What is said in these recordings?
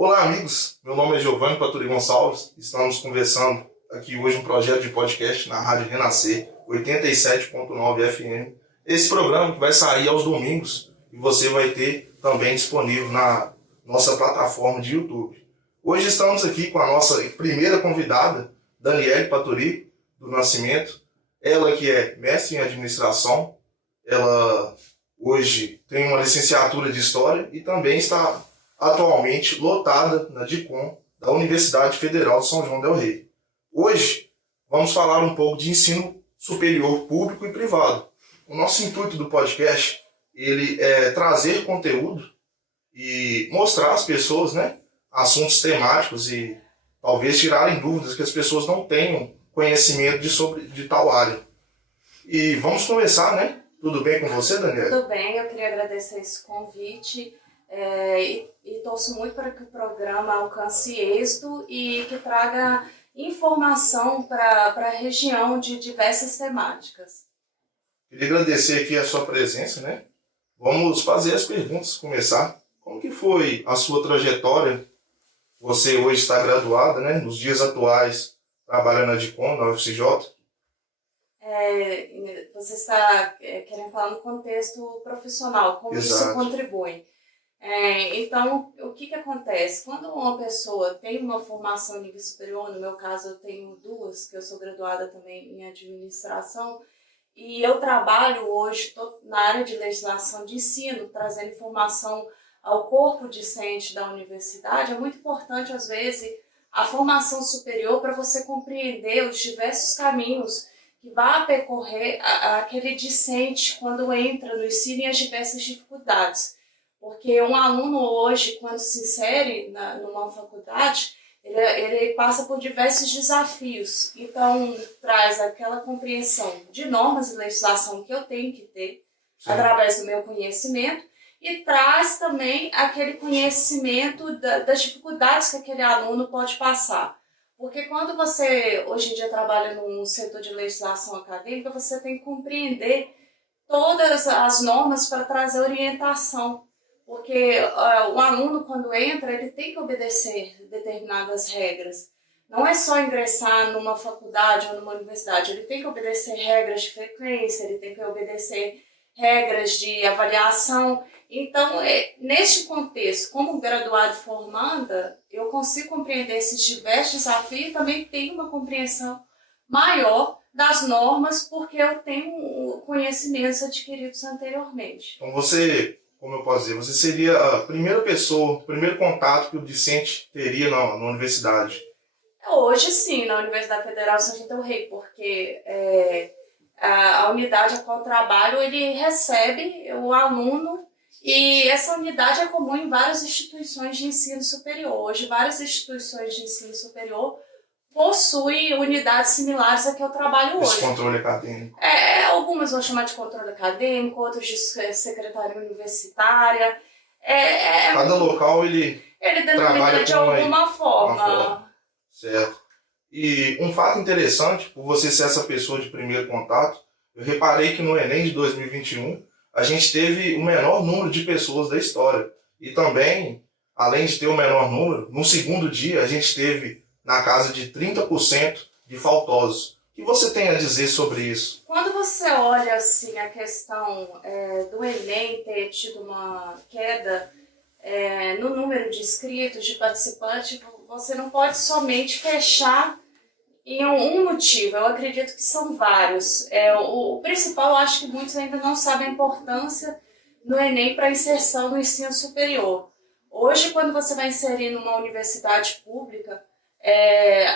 Olá, amigos. Meu nome é Giovanni Paturi Gonçalves. Estamos conversando aqui hoje um projeto de podcast na Rádio Renascer, 87.9 FM. Esse programa que vai sair aos domingos e você vai ter também disponível na nossa plataforma de YouTube. Hoje estamos aqui com a nossa primeira convidada, Daniele Paturi, do Nascimento. Ela que é mestre em administração. Ela hoje tem uma licenciatura de História e também está atualmente lotada na DICOM da Universidade Federal de São João del Rei. Hoje vamos falar um pouco de ensino superior público e privado. O nosso intuito do podcast ele é trazer conteúdo e mostrar às pessoas, assuntos temáticos e talvez tirarem dúvidas que as pessoas não tenham conhecimento de tal área. E vamos começar, Tudo bem com você, Daniela? Tudo bem, eu queria agradecer esse convite e torço muito para que o programa alcance êxito e que traga informação para a região de diversas temáticas. Queria agradecer aqui a sua presença, Vamos fazer as perguntas, começar. Como que foi a sua trajetória? Você hoje está graduada, nos dias atuais, trabalha na DICOM, na UFCJ. Você está querendo falar no contexto profissional, como Exato. Isso contribui. Então, o que acontece? Quando uma pessoa tem uma formação em nível superior, no meu caso eu tenho duas, que eu sou graduada também em administração, e eu trabalho hoje na área de legislação de ensino, trazendo informação ao corpo discente da universidade. É muito importante, às vezes, a formação superior para você compreender os diversos caminhos que vai percorrer aquele discente quando entra no ensino e as diversas dificuldades. Porque um aluno hoje, quando se insere numa faculdade, ele passa por diversos desafios. Então, traz aquela compreensão de normas e legislação que eu tenho que ter, sim, através do meu conhecimento, e traz também aquele conhecimento das dificuldades que aquele aluno pode passar. Porque quando você, hoje em dia, trabalha num setor de legislação acadêmica, você tem que compreender todas as normas para trazer orientação. Porque o aluno, quando entra, ele tem que obedecer determinadas regras. Não é só ingressar numa faculdade ou numa universidade, ele tem que obedecer regras de frequência, ele tem que obedecer regras de avaliação. Então, neste contexto, como graduada e formanda, eu consigo compreender esses diversos desafios e também tenho uma compreensão maior das normas, porque eu tenho conhecimentos adquiridos anteriormente. Então você, como eu posso dizer, você seria a primeira pessoa, o primeiro contato que o discente teria na universidade? Hoje sim, na Universidade Federal de São João del Rei, porque a unidade a qual eu trabalho, ele recebe o aluno. E essa unidade é comum em várias instituições de ensino superior. Hoje, várias instituições de ensino superior possuem unidades similares a que eu trabalho hoje. Esse controle acadêmico. Algumas vão chamar de controle acadêmico, outras de secretaria universitária. Cada local ele denomina de alguma forma. Certo. E um fato interessante, por você ser essa pessoa de primeiro contato, eu reparei que no Enem de 2021, a gente teve o menor número de pessoas da história. E também, além de ter o menor número, no segundo dia a gente teve na casa de 30% de faltosos. O que você tem a dizer sobre isso? Quando você olha assim, a questão do Enem ter tido uma queda no número de inscritos, de participantes, você não pode somente fechar em um motivo. Eu acredito que são vários. O principal, eu acho que muitos ainda não sabem a importância do Enem para a inserção no ensino superior. Hoje, quando você vai inserir numa universidade pública,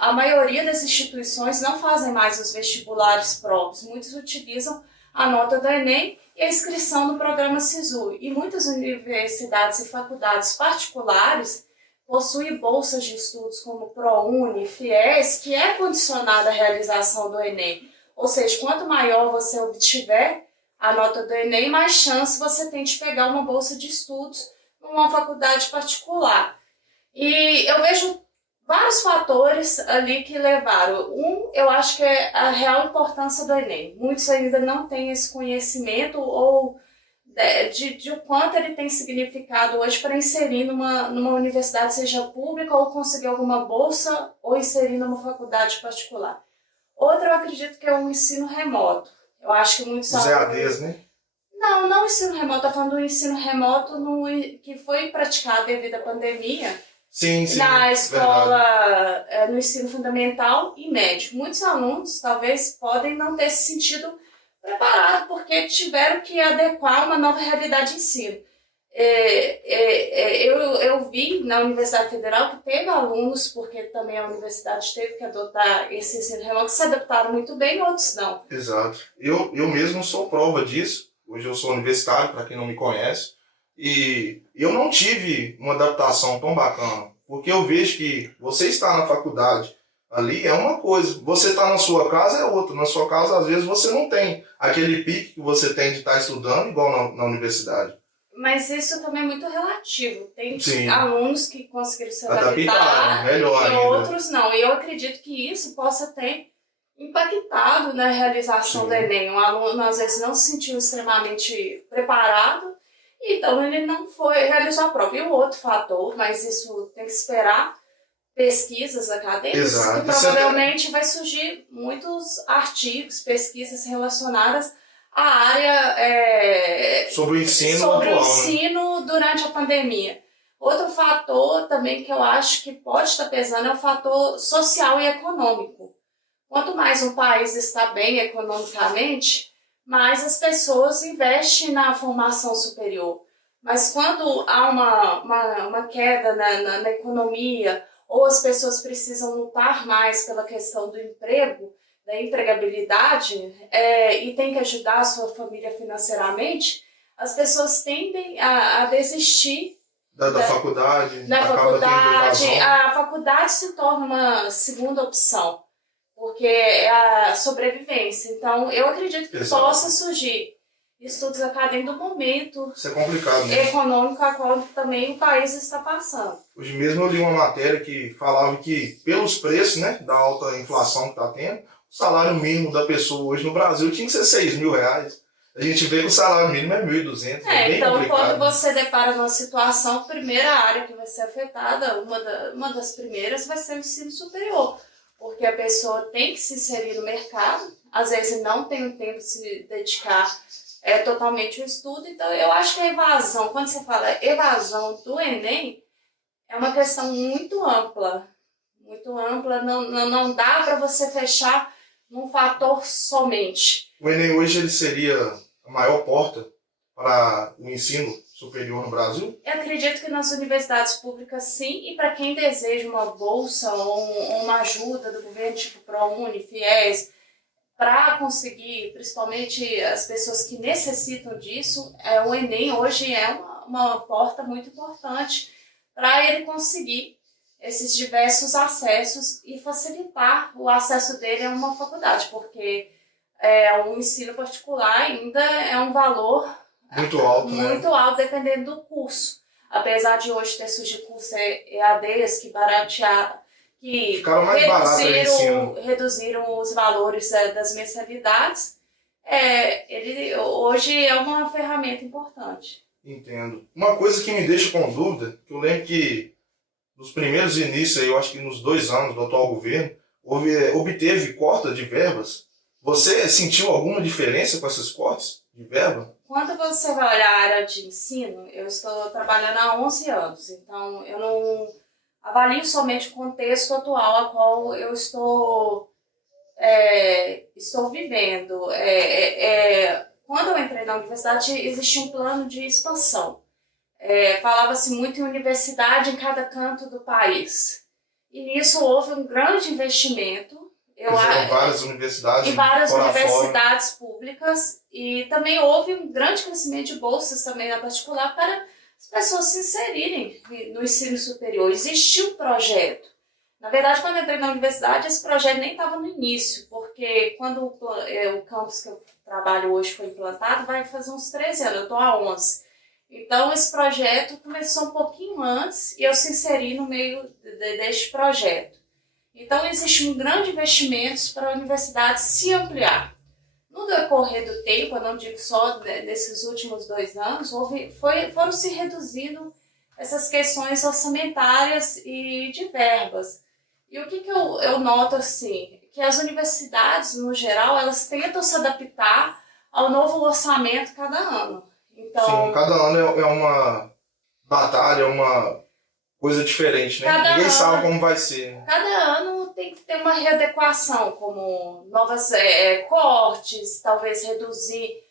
a maioria das instituições não fazem mais os vestibulares próprios. Muitos utilizam a nota do Enem e a inscrição no programa SISU. E muitas universidades e faculdades particulares possui bolsas de estudos como ProUni, FIES, que é condicionada à realização do Enem. Ou seja, quanto maior você obtiver a nota do Enem, mais chance você tem de pegar uma bolsa de estudos numa faculdade particular. E eu vejo vários fatores ali que levaram. Eu acho que é a real importância do Enem. Muitos ainda não têm esse conhecimento ou de o quanto ele tem significado hoje para inserir numa universidade, seja pública, ou conseguir alguma bolsa, ou inserir numa faculdade particular. Outra, eu acredito que é o ensino remoto. Eu acho que muitos Os EADs, né? Não o ensino remoto, estou falando do ensino remoto que foi praticado devido à pandemia. Sim, Na escola, no ensino fundamental e médio. Muitos alunos, talvez, podem não ter se sentido preparados, porque tiveram que adequar uma nova realidade de ensino. Eu vi na Universidade Federal que teve alunos, porque também a universidade teve que adotar esse ensino remoto, que se adaptaram muito bem, outros não. Exato. Eu mesmo sou prova disso. Hoje eu sou universitário, para quem não me conhece, e eu não tive uma adaptação tão bacana, porque eu vejo que você está na faculdade ali é uma coisa, você está na sua casa é outra. Na sua casa, às vezes, você não tem aquele pique que você tem de estar estudando igual na universidade. Mas isso também é muito relativo. Tem Sim. alunos que conseguiram se adaptar melhor e ainda. Outros não. E eu acredito que isso possa ter impactado na realização Sim. do Enem. Um aluno, às vezes, não se sentiu extremamente preparado, então ele não realizou a prova. E o outro fator, mas isso tem que esperar pesquisas acadêmicas, Exato. que provavelmente vai surgir muitos artigos, pesquisas relacionadas à área sobre o ensino sobre atual, o ensino, né? Durante a pandemia. Outro fator também que eu acho que pode estar pesando é o fator social e econômico. Quanto mais um país está bem economicamente, mais as pessoas investem na formação superior. Mas quando há uma queda na economia, ou as pessoas precisam lutar mais pela questão do emprego, da empregabilidade, e tem que ajudar a sua família financeiramente, as pessoas tendem a desistir da faculdade. A faculdade se torna uma segunda opção, porque é a sobrevivência. Então, eu acredito que possa surgir estudos acadêmicos do momento. Isso é complicado, né? Econômico a qual também o país está passando. Hoje mesmo eu li uma matéria que falava que, pelos preços, né, da alta inflação que está tendo, o salário mínimo da pessoa hoje no Brasil tinha que ser R$6.000. A gente vê que o salário mínimo é 1.200. Bem então, complicado. Quando você depara numa situação, a primeira área que vai ser afetada, uma das primeiras, vai ser o ensino superior. Porque a pessoa tem que se inserir no mercado, às vezes não tem o tempo de se dedicar totalmente ao estudo. Então, eu acho que a evasão, quando você fala evasão do Enem, é uma questão muito ampla. Muito ampla, não dá para você fechar num fator somente. O Enem hoje ele seria a maior porta para o ensino superior no Brasil? Eu acredito que nas universidades públicas sim, e para quem deseja uma bolsa ou uma ajuda do governo, tipo ProUni, FIES, para conseguir, principalmente as pessoas que necessitam disso, o Enem hoje é uma porta muito importante para ele conseguir esses diversos acessos e facilitar o acesso dele a uma faculdade, porque o ensino particular ainda é um valor muito alto, muito alto, dependendo do curso. Apesar de hoje ter surgido cursos EADs que baratearam, que reduziram os valores das mensalidades, ele hoje é uma ferramenta importante. Entendo. Uma coisa que me deixa com dúvida, que eu lembro que nos primeiros inícios, eu acho que nos 2 anos do atual governo, obteve corta de verbas. Você sentiu alguma diferença com esses cortes de verba? Quando você vai olhar a área de ensino, eu estou trabalhando há 11 anos, então eu não avalio somente o contexto atual a qual eu estou vivendo. Quando eu entrei na universidade, existia um plano de expansão. Falava-se muito em universidade em cada canto do país. E nisso houve um grande investimento. Várias universidades. Em várias universidades públicas. E também houve um grande crescimento de bolsas também na particular para as pessoas se inserirem no ensino superior. Existia um projeto. Na verdade, quando eu entrei na universidade, esse projeto nem estava no início, porque quando o campus que eu trabalho hoje foi implantado, vai fazer uns 13 anos, eu estou há 11. Então, esse projeto começou um pouquinho antes e eu se inseri no meio deste projeto. Então, existe um grande investimento para a universidade se ampliar. no decorrer do tempo, eu não digo só nesses últimos 2 anos, foram se reduzindo essas questões orçamentárias e de verbas. E o que eu noto assim, que as universidades, no geral, elas tentam se adaptar ao novo orçamento cada ano. Então, sim, cada ano é uma batalha, é uma coisa diferente, né? Ninguém sabe como vai ser. Cada ano tem que ter uma readequação, como novas cortes, talvez reduzir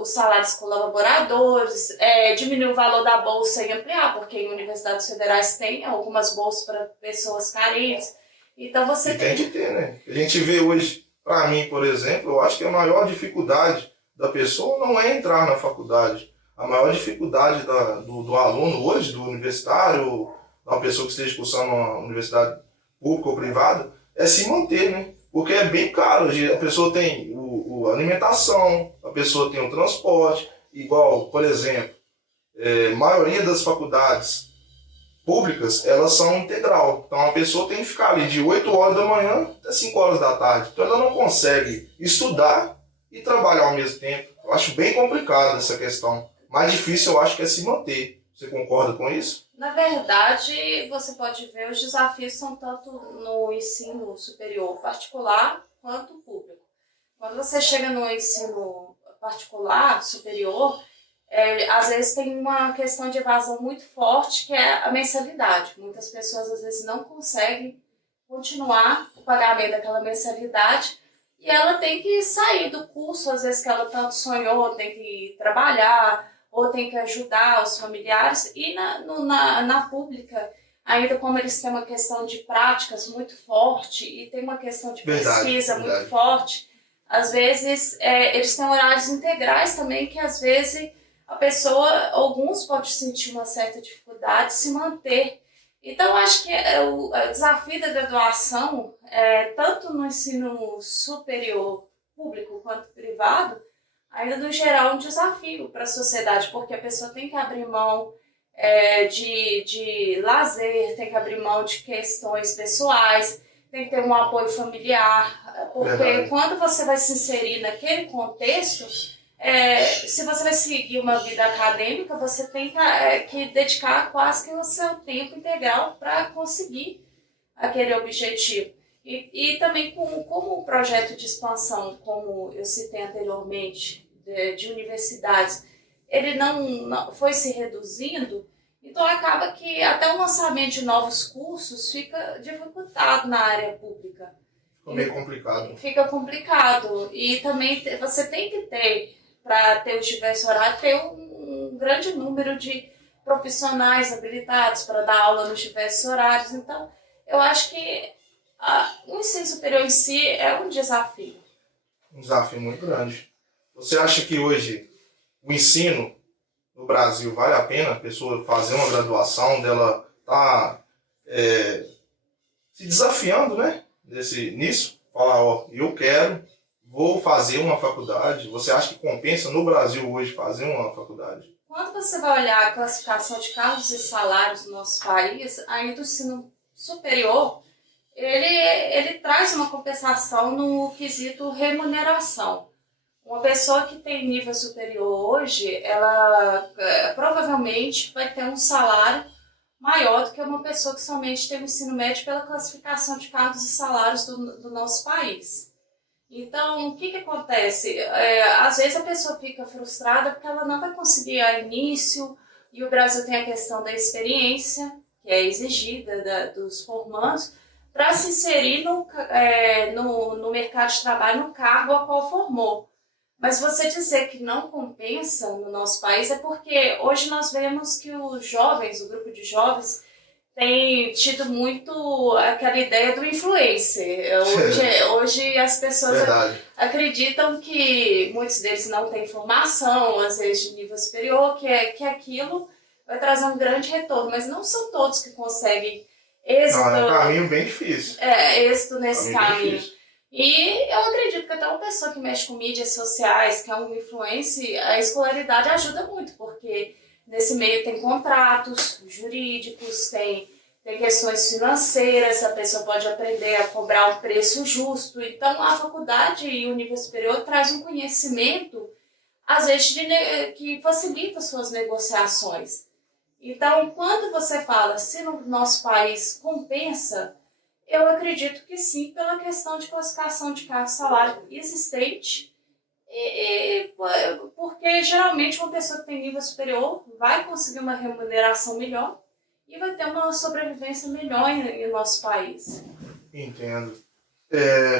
os salários dos colaboradores, diminuir o valor da bolsa e ampliar, porque em universidades federais tem algumas bolsas para pessoas carentes. Então você tem que ter, né? A gente vê hoje, para mim, por exemplo, eu acho que a maior dificuldade da pessoa não é entrar na faculdade. A maior dificuldade do aluno hoje, do universitário, da pessoa que esteja cursando uma universidade pública ou privada, é se manter, né? Porque é bem caro. A pessoa tem a alimentação, a pessoa tem o transporte, igual, por exemplo, a maioria das faculdades públicas, elas são integral. Então a pessoa tem que ficar ali de 8 horas da manhã até 5 horas da tarde. Então ela não consegue estudar e trabalhar ao mesmo tempo. Eu acho bem complicado essa questão. Mais difícil eu acho que é se manter. Você concorda com isso? Na verdade, você pode ver os desafios são tanto no ensino superior particular quanto público. Quando você chega no ensino particular superior, às vezes tem uma questão de evasão muito forte, que é a mensalidade. Muitas pessoas às vezes não conseguem continuar o pagamento daquela mensalidade e ela tem que sair do curso, às vezes que ela tanto sonhou, tem que trabalhar, ou tem que ajudar os familiares. E na pública, ainda como eles têm uma questão de práticas muito forte e tem uma questão de pesquisa muito forte, às vezes eles têm horários integrais também, que às vezes a pessoa, alguns podem sentir uma certa dificuldade de se manter. Então, acho que o desafio da graduação, tanto no ensino superior público quanto privado, ainda no geral é um desafio para a sociedade, porque a pessoa tem que abrir mão de lazer, tem que abrir mão de questões pessoais, tem que ter um apoio familiar, porque quando você vai se inserir naquele contexto, se você vai seguir uma vida acadêmica, você tem que dedicar quase que o seu tempo integral para conseguir aquele objetivo. E também como o projeto de expansão, como eu citei anteriormente, de universidades, ele não foi se reduzindo, então acaba que até o lançamento de novos cursos fica dificultado na área pública. Fica meio complicado. Fica complicado. E também você tem que ter, para ter os diversos horários, ter um grande número de profissionais habilitados para dar aula nos diversos horários. Então, eu acho que o ensino superior em si é um desafio. Um desafio muito grande. Você acha que hoje o ensino no Brasil vale a pena a pessoa fazer uma graduação, dela tá se desafiando, né? Nisso? Falar, vou fazer uma faculdade. Você acha que compensa no Brasil hoje fazer uma faculdade? Quando você vai olhar a classificação de cargos e salários no nosso país, ainda o ensino superior, ele traz uma compensação no quesito remuneração. Uma pessoa que tem nível superior hoje, ela provavelmente vai ter um salário maior do que uma pessoa que somente tem o ensino médio pela classificação de cargos e salários do nosso país. Então, o que acontece? Às vezes a pessoa fica frustrada porque ela não vai conseguir a início, e o Brasil tem a questão da experiência, que é exigida dos formandos, para se inserir no mercado de trabalho, no cargo a qual formou. Mas você dizer que não compensa no nosso país é porque hoje nós vemos que os jovens, o grupo de jovens, tem tido muito aquela ideia do influencer. Hoje as pessoas acreditam que muitos deles não têm formação, às vezes de nível superior, que aquilo vai trazer um grande retorno, mas não são todos que conseguem êxito. Não, é um caminho bem difícil. Êxito nesse caminho. E eu acredito que até uma pessoa que mexe com mídias sociais, que é um influencer, a escolaridade ajuda muito, porque nesse meio tem contratos jurídicos, tem tem questões financeiras, a pessoa pode aprender a cobrar um preço justo. Então, a faculdade e o nível superior traz um conhecimento, às vezes, que facilita suas negociações. Então, quando você fala se no nosso país compensa, eu acredito que sim, pela questão de classificação de cargo e salário existente, porque geralmente uma pessoa que tem nível superior vai conseguir uma remuneração melhor e vai ter uma sobrevivência melhor em nosso país. Entendo.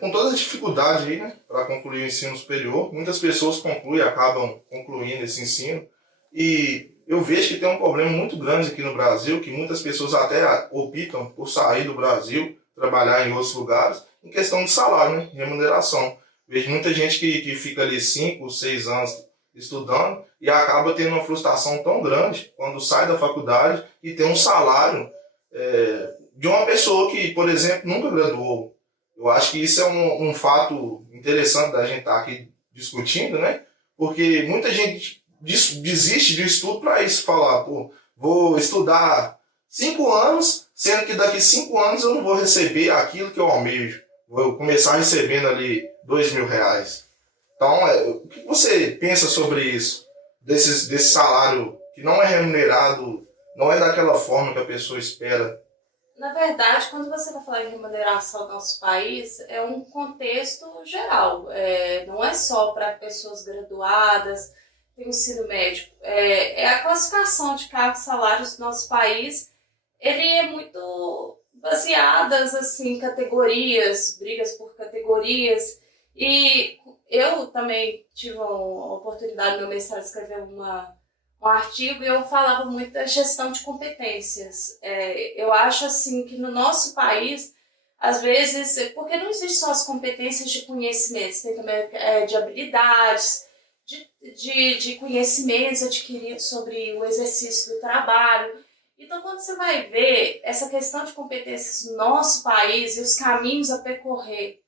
Com toda a dificuldade aí, né, para concluir o ensino superior, muitas pessoas acabam concluindo esse ensino, e eu vejo que tem um problema muito grande aqui no Brasil, que muitas pessoas até optam por sair do Brasil, trabalhar em outros lugares, em questão de salário, né, remuneração. Vejo muita gente que fica ali 5, 6 anos estudando e acaba tendo uma frustração tão grande quando sai da faculdade e tem um salário de uma pessoa que, por exemplo, nunca graduou. Eu acho que isso é um fato interessante da gente estar aqui discutindo, né? Porque muita gente desiste do estudo para isso, falar, pô, vou estudar 5 anos, sendo que daqui 5 anos eu não vou receber aquilo que eu almejo. Vou começar recebendo ali R$2.000. Então, o que você pensa sobre isso? Desse salário que não é remunerado, não é daquela forma que a pessoa espera? Na verdade, quando você vai falar em remuneração no nosso país, é um contexto geral. Não é só para pessoas graduadas, tem o ensino médio. A classificação de cargos e salários do nosso país, ele é muito baseadas assim, em categorias, brigas por categorias. E eu também tive a oportunidade no meu mestrado de escrever um artigo, e eu falava muito da gestão de competências. Eu acho assim que no nosso país, às vezes, porque não existe só as competências de conhecimentos, tem também de habilidades, de conhecimentos adquiridos sobre o exercício do trabalho. Então, quando você vai ver essa questão de competências no nosso país e os caminhos a percorrer,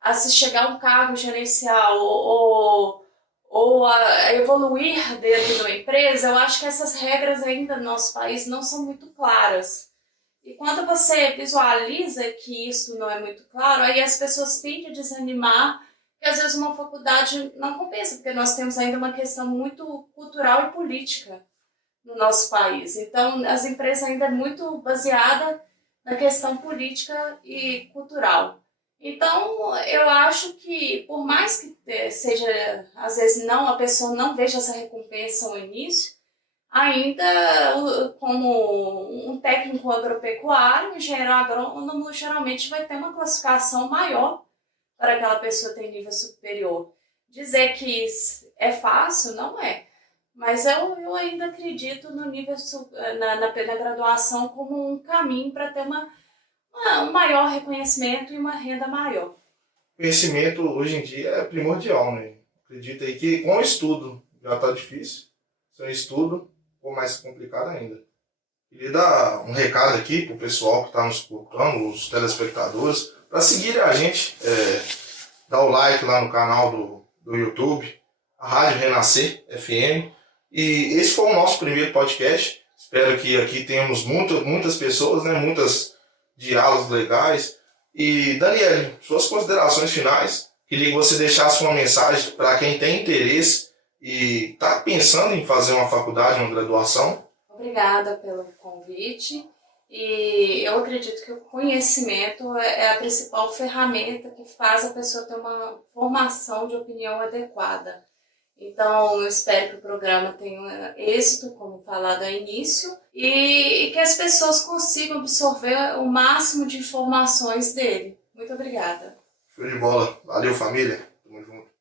a se chegar a um cargo gerencial ou a evoluir dentro de uma empresa, eu acho que essas regras ainda no nosso país não são muito claras. E quando você visualiza que isso não é muito claro, aí as pessoas tendem a desanimar, que às vezes uma faculdade não compensa, porque nós temos ainda uma questão muito cultural e política no nosso país. Então, as empresas ainda é muito baseada na questão política e cultural. Então, eu acho que, por mais que seja, às vezes, a pessoa não veja essa recompensa ao início, ainda como um técnico agropecuário, engenheiro agrônomo, geralmente vai ter uma classificação maior para aquela pessoa ter nível superior. Dizer que é fácil, não é. Mas eu ainda acredito no nível na graduação como um caminho para ter um maior reconhecimento e uma renda maior. Conhecimento hoje em dia é primordial, né? Acredito aí que com o estudo já está difícil, sem estudo ficou mais complicado ainda. Queria dar um recado aqui para o pessoal que está nos escutando, os telespectadores, para seguir a gente, dar o like lá no canal do YouTube, a Rádio Renascer FM. E esse foi o nosso primeiro podcast. Espero que aqui tenhamos muitas pessoas, né? Muitos diálogos legais. E, Daniele, suas considerações finais. Queria que você deixasse uma mensagem para quem tem interesse e está pensando em fazer uma faculdade, uma graduação. Obrigada pelo convite. E eu acredito que o conhecimento é a principal ferramenta que faz a pessoa ter uma formação de opinião adequada. Então, eu espero que o programa tenha êxito, como falado ao início, e que as pessoas consigam absorver o máximo de informações dele. Muito obrigada. Show de bola. Valeu, família.